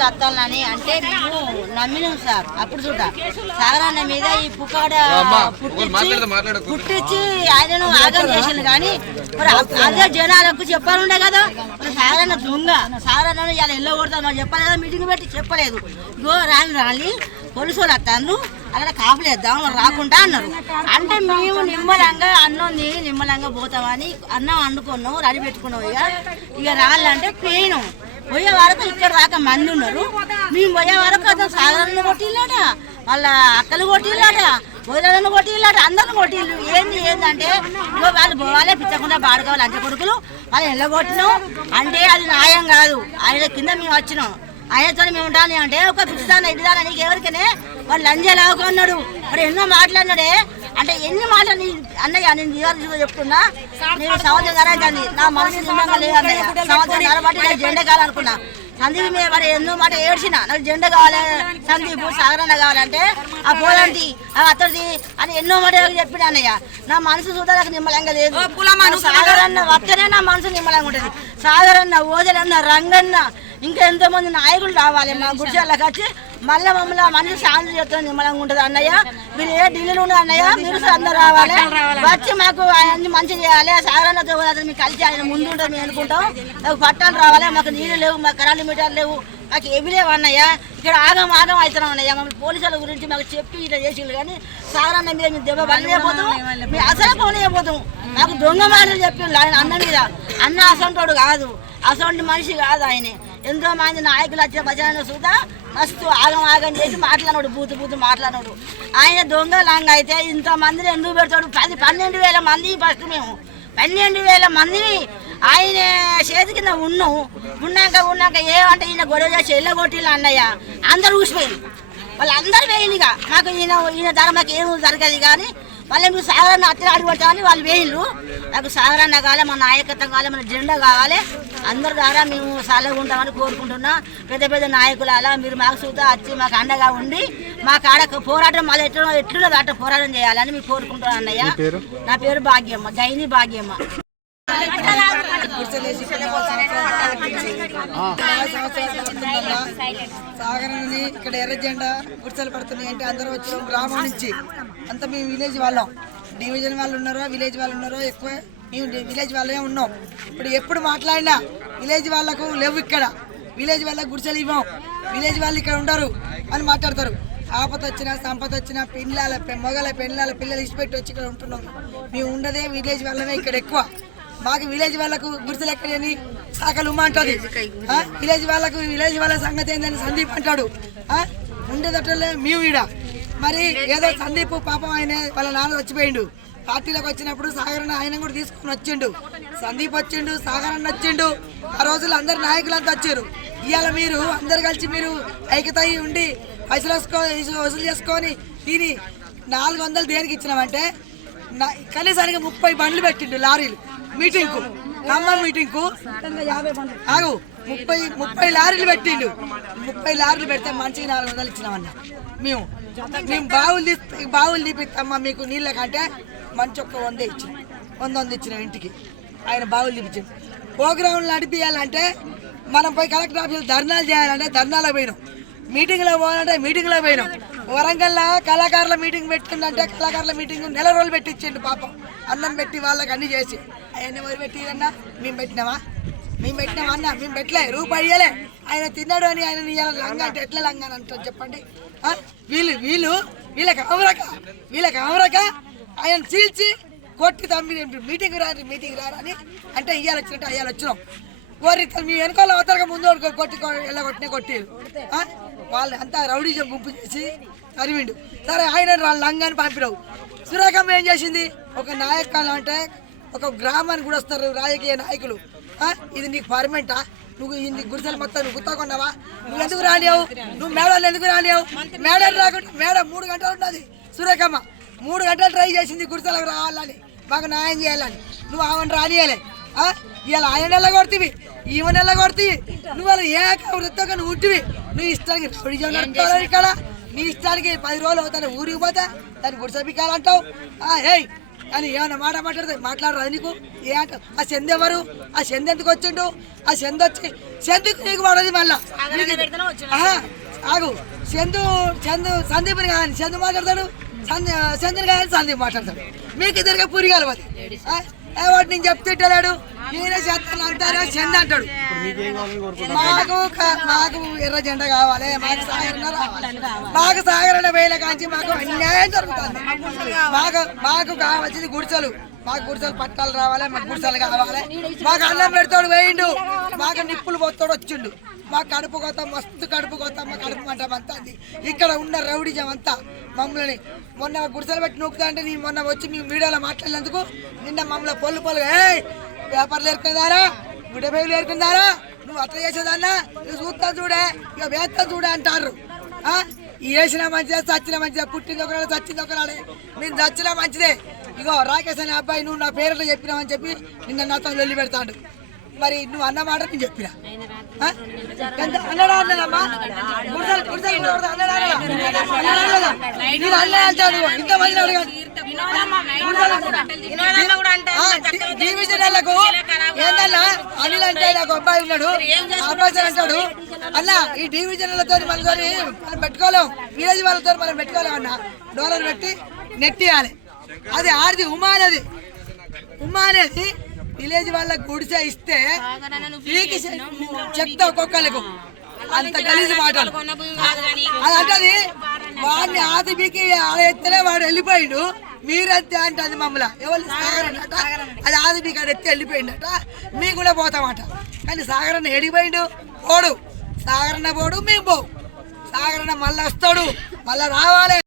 పోతానని అంటే మేము నమ్మినాం సార్. అప్పుడు చూద్దాం సాగరన్న మీద ఈ పుకాడ పుట్టించి పుట్టించి ఆయనను ఆగం చేసిండు. కానీ మరి అదే జనాలకు చెప్పాలండే కదా మరి సాగరన్న దొంగ. సాగరన్న ఇలా ఎల్లో కొడతాను చెప్పాలి కదా మీటింగ్ పెట్టి చెప్పలేదు. ఇగో రాని రాని పోలీసు వాళ్ళు వస్తాను అక్కడ కాపలేద్దాం రాకుండా అన్నారు. అంటే మేము నిమ్మలంగా అన్నం నిమ్మలంగా పోతామని అన్నం వండుకున్నాం రెడీ పెట్టుకున్నాం ఇక. ఇక రాళ్ళంటే పోయినాం. పోయే వరకు ఇక్కడ దాకా మంది ఉన్నారు. మేము పోయే వరకు అతను సాగరాన్ని కొట్టిల్లాట వాళ్ళ అక్కలు కొట్టిల్లాట వదిలను కొట్టిల్లాట అందరిని కొట్టిల్లు. ఏంది ఏంటంటే ఇగో వాళ్ళు పోవాలి పిచ్చకుండా బాడుకోవాలి అంచె కొడుకులు. వాళ్ళు ఎల్లగొట్టినాం అంటే అది న్యాయం కాదు. ఆయన కింద మేము వచ్చినాం. ఆయనతో మేము ఉండాలి అంటే ఒక పిచ్చిదాన ఇది నీకు ఎవరికనే వాళ్ళు లంజే అన్నాడు మరి ఎన్నో మాట్లాడినాడే. అంటే ఎన్ని మాటలు నీ అన్నయ్య నేను నివారించుకో చెప్తున్నా. నేను సంవత్సరం ధరించండి నా మనసు నిజంగా లేదు అన్నయ్య. సంవత్సరం ధరబట్టి నేను జెండా కావాలనుకున్నా. సందీప్ మీద మరి ఎన్నో మాట ఏడ్చిన నాకు జెండా కావాలి సందీప్ సాగరన్న కావాలంటే ఆ పోలంటి ఆ అత్తడిది అని ఎన్నో మాట చెప్పిన అన్నయ్య. నా మనసు చూద్దా నాకు నిమ్మలంగా లేదు. సాగరన్న వస్తేనే నా మనసు నిమ్మలంగా ఉంటుంది. సాగరన్న ఓదలన్న రంగన్న ఇంకా ఎంతో మంది నాయకులు రావాలి మా గుడిసెళ్ళకి వచ్చి మళ్ళీ మమ్మల్ని మనిషి శాంతి చేస్తాం నిమ్మలంగా ఉంటుంది అన్నయ్య. మీరు ఏ ఢిల్లీలో ఉండదు అన్నయ్య మీరు అందరూ రావాలి. వచ్చి మాకు అన్ని మంచి చేయాలి. సాగరన్నతో కూడా అతను మీకు కలిసి ఆయన ముందు ఉంటుంది మేము అనుకుంటాం. మాకు పట్టాలు రావాలి మాకు నీళ్ళు లేవు మాకు కరెంటు మీటర్లు లేవు మాకు ఏమి లేవు అన్నయ్య. ఇక్కడ ఆగం ఆగం అవుతున్నాం అన్నయ్య. మమ్మల్ని పోలీసుల గురించి మాకు చెప్పి ఇట్లా చేసిండు కానీ సాగరన్న మీద మేము దెబ్బ పడలేకపోతాం. మేము అసలు పోనీయపోతాం మాకు దొంగ మాటలు చెప్పిండు ఆయన అన్న మీద. అన్న అసంటోడు కాదు. అసంటి మనిషి కాదు ఆయనే. ఎంతో మంది నాయకులు వచ్చే భజనను చూద్దా. మస్తు ఆగం ఆగం చేసి మాట్లాడినాడు బూతు బూతు మాట్లాడినాడు. ఆయన దొంగ లాంగ్ అయితే ఇంత మందిని ఎందుకు పెడతాడు? పది పన్నెండు వేల మంది ఫస్ట్ మేము. పన్నెండు వేల మందిని ఆయన చేతి కింద ఉన్నాం. ఉన్నాక ఉన్నాక ఏమంటే ఈయన గొడవ చేసి ఎల్లగొట్టిల్లు అన్నయ్య. అందరు ఊసిపోయింది వాళ్ళందరూ వేయినిగా. మాకు ఈయన ఈయన ధర మాకు ఏం జరగదు కానీ మళ్ళీ మీకు సాగరన్న అత్తలు అడిగొచ్చామని వాళ్ళు వేయిళ్ళు నాకు సాగరన్న కావాలి మన నాయకత్వం కావాలి మన జెండా కావాలి. అందరి ద్వారా మేము సలహా ఉంటామని కోరుకుంటున్నా. పెద్ద పెద్ద నాయకులు అలా మీరు మాకు చూద్దా వచ్చి మాకు అండగా ఉండి మా కాడ పోరాటం మళ్ళీ ఎట్లా ఎట్లున్నదో అట్లా పోరాటం చేయాలని మీకు కోరుకుంటున్నాను అన్నయ్య. నా పేరు భాగ్యమ్మ గైని భాగ్యమ్మ. సాగరాన్ని ఇక్కడ ఎర్ర జెండా గుడిసెలు పడుతున్నాయి. అంటే అందరూ వచ్చి గ్రామం నుంచి. అంతా మేము విలేజ్ వాళ్ళం. డివిజన్ వాళ్ళు ఉన్నారో విలేజ్ వాళ్ళు ఉన్నారో ఎక్కువ మేము విలేజ్ వాళ్ళే ఉన్నాం. ఇప్పుడు ఎప్పుడు మాట్లాడినా విలేజ్ వాళ్ళకు లేవు ఇక్కడ. విలేజ్ వాళ్ళకు గుడిసెలు ఇవ్వం. విలేజ్ వాళ్ళు ఇక్కడ ఉండరు అని మాట్లాడతారు. ఆపత వచ్చినా సంపద వచ్చినా పిల్లల పె- మొగల పెళ్ళాల పిల్లలు ఇచ్చిపెట్టి వచ్చి ఇక్కడ ఉంటున్నాం. మేము ఉండదే విలేజ్ వాళ్ళనే ఇక్కడ ఎక్కువ. మాకు విలేజ్ వాళ్ళకు గుడిసెలు ఎక్కడని శాఖలు ఉమ్మ అంటది? విలేజ్ వాళ్ళకు విలేజ్ వాళ్ళ సంగతి ఏందని సందీప్ అంటాడు? ఉండేదట్లే మేము ఈడ. మరి ఏదో సందీప్ పాపం ఆయన వాళ్ళ నాన్న వచ్చిపోయిండు పార్టీలోకి వచ్చినప్పుడు సాగరన్న ఆయన కూడా తీసుకొని వచ్చిండు. సందీప్ వచ్చిండు సాగరన్న వచ్చిండు. ఆ రోజుల్లో అందరు నాయకులంతా వచ్చారు. ఇవాళ మీరు అందరు కలిసి మీరు ఐక్యత అయి ఉండి పైసలు వేసుకో వసూలు చేసుకొని దీని నాలుగు వందలు దేనికి ఇచ్చినామంటే కనీసానికి ముప్పై బండ్లు పెట్టిండు లారీలు. మీటింగ్కు ఖమ్మం మీటింగ్కు ఆగు ముప్పై ముప్పై లారీలు పెట్టిండు. ముప్పై లారీలు పెడితే మంచిగా నాలుగు వందలు ఇచ్చినామన్న. మేము మేము బావులు తీసి బావులు తీపిస్తామా మీకు నీళ్ళ కంటే మంచి ఒక్క వంద ఇచ్చి వంద వంద ఇచ్చినాం ఇంటికి. ఆయన బావులు తీపించాడు ప్రోగ్రాంలు నడిపించాలంటే మనం పోయి కలెక్టర్ ఆఫీస్ ధర్నాలు చేయాలంటే ధర్నాలకు పోయినాం. మీటింగ్లో పోవాలంటే మీటింగ్లో పోయినాం. వరంగల్లో కళాకారుల మీటింగ్ పెట్టిందంటే కళాకారుల మీటింగ్ నెల రోజులు పెట్టించండి పాపం. అన్నం పెట్టి వాళ్ళకి అన్ని చేసి. ఆయన ఎవరు పెట్టిరన్నా మేము పెట్టినామా? మేము పెట్టినామా అన్న? మేము పెట్టలే రూపాయి ఇయ్యలే. ఆయన తిన్నాడు అని ఆయన లంగా అంటే ఎట్లా లంగా అని అంటారు చెప్పండి. వీళ్ళు వీళ్ళు వీళ్ళకి అవరక వీళ్ళకి అవరక ఆయన చీల్చి కొట్టి తమ్మి మీటింగ్ రారు మీటింగ్ రారని అని అంటే ఇయ్యాలి వచ్చినట్టు అయ్యాలి వచ్చినాం. కోరి మీ వెనకాల అవతరగా ముందు కొట్టి ఎలా కొట్టిన వాళ్ళు అంతా రౌడీజం గుంపు చేసి తరిమిండు. సరే ఆయన వాళ్ళ లంగాన్ని పంపిరావు సురేఖమ్మ ఏం చేసింది? ఒక నాయకులు అంటే ఒక గ్రామానికి కూడా వస్తారు రాజకీయ నాయకులు. ఇది నీకు పర్మనెంటా? నువ్వు ఇన్ని గుడిసెలు మొత్తం నువ్వు గుర్తకున్నావా నువ్వు ఎందుకు రానియావు నువ్వు మేడలు ఎందుకు రానియావు మేడలు రాకుండా మేడ మూడు గంటలు ఉన్నది. సురేఖమ్మ మూడు గంటలు ట్రై చేసింది గుడిసెలకు రావాలని మాకు న్యాయం చేయాలని. నువ్వు ఆమెను రానియలే ఇలా ఆయన నెల కొడుతుంది ఈమె నెల కొడుతుంది నువ్వు అలా ఏ వృత్తంగా నువ్వు ఉంటివి నువ్వు ఇష్టానికి రౌడీ జనం నడుపుతావు ఇక్కడ. నీ ఇష్టానికి పది రోజులు అవుతాను ఊరికి పోతా దాన్ని పిక్కాలంటావు ఏయ్ కానీ ఏమన్నా మాట మాట్లాడితే మాట్లాడరా నీకు? ఏ అంట ఆ సెంది ఎవరు? ఆ సెంది ఎందుకు వచ్చిండు? ఆ సెంది వచ్చి సెందుకు నీకు పడదు మళ్ళా. ఆగు. చందు చందు సందీప్ని కానీ చందు మాట్లాడతాడు. సందీ చంద్రుని కానీ సందీప్ మాట్లాడతాడు. మీకు ఇద్దరుగా పూరి కలవదు వాటి నేను చెప్తుంటలేడు నేనే చేస్తాను అంటారా? చంద అంటాడు. మాకు మాకు ఎర్ర జెండా కావాలి. మాకు సాగరణ రావాలి. మాకు సాగరణ వేల కాంచి మాకు అన్యాయం జరుగుతుంది. మాకు మాకు కావాల్సింది గుడిసెలు. మాకు గుడిసెలు పట్టాలు రావాలి మాకు గుడిసెలు కావాలి. మాకు అన్నం పెడతాడు వేయిండు. మాకు నిప్పులు పోతాడు వచ్చిండు. మా కడుపు కొత్త మస్తు కడుపు కొత్త మా కడుపు మంటం అంతా అది. ఇక్కడ ఉన్న రౌడిజం అంతా మమ్మల్ని మొన్న గుడిసెలు పెట్టి నొక్కుతా అంటే నీ మొన్న వచ్చి మీ వీడియోలో మాట్లాడినందుకు నిన్న మమ్మల్ని పొల్లు పొల్లు ఏ పేపర్లు ఏరుకుందారా గుడ్డ పేగులు ఏరుకుందారా నువ్వు అట్లా చేసేదన్నా? నువ్వు చూస్తా చూడే ఇక వేస్తా చూడే అంటారు ఆ? ఈ వేసిన మంచిదే చచ్చిన మంచిదే పుట్టింది ఒకనాడు చచ్చింది ఒకనాడే. నేను చచ్చిన మంచిదే. ఇగో రాకేష్ అనే అబ్బాయి నువ్వు నా పేరులో చెప్పినావని చెప్పి నిన్న నాతో వెళ్ళి పెడతాడు. మరి నువ్వు అన్న మాట నేను చెప్పిన? అనిల్ అంటే నాకు అబ్బాయి ఉన్నాడు. అబ్బాయి అంటాడు. అన్న ఈ డివిజనర్లతో మనతో మనం పెట్టుకోలేం. విలేజ్ వాళ్ళతో మనం పెట్టుకోలేం అన్న. డోలర్ పెట్టి నెట్టియాలి అది ఆడిది ఉమా అనేది ఉమా అనేది విలేజ్ వాళ్ళకి గుడిసె ఇస్తే చెప్తా ఒక్కొక్కరికి అంత గలీజు మాటలు. అది అంటది వాడిని ఆది ఆడ ఎత్తలే వాడు వెళ్ళిపోయిండు. మీరంతే అంటది మమ్మల్ని. ఎవరు సాగరన్నట? అది ఆది పీకి ఆడ ఎత్తి వెళ్ళిపోయిండట. మీ కూడా పోతామట. కానీ సాగరన్న ఎడిపోయిండు పోడు. సాగరన్న పోడు మేము పోవు. సాగరన్న మళ్ళీ వస్తాడు. మళ్ళీ రావాలి.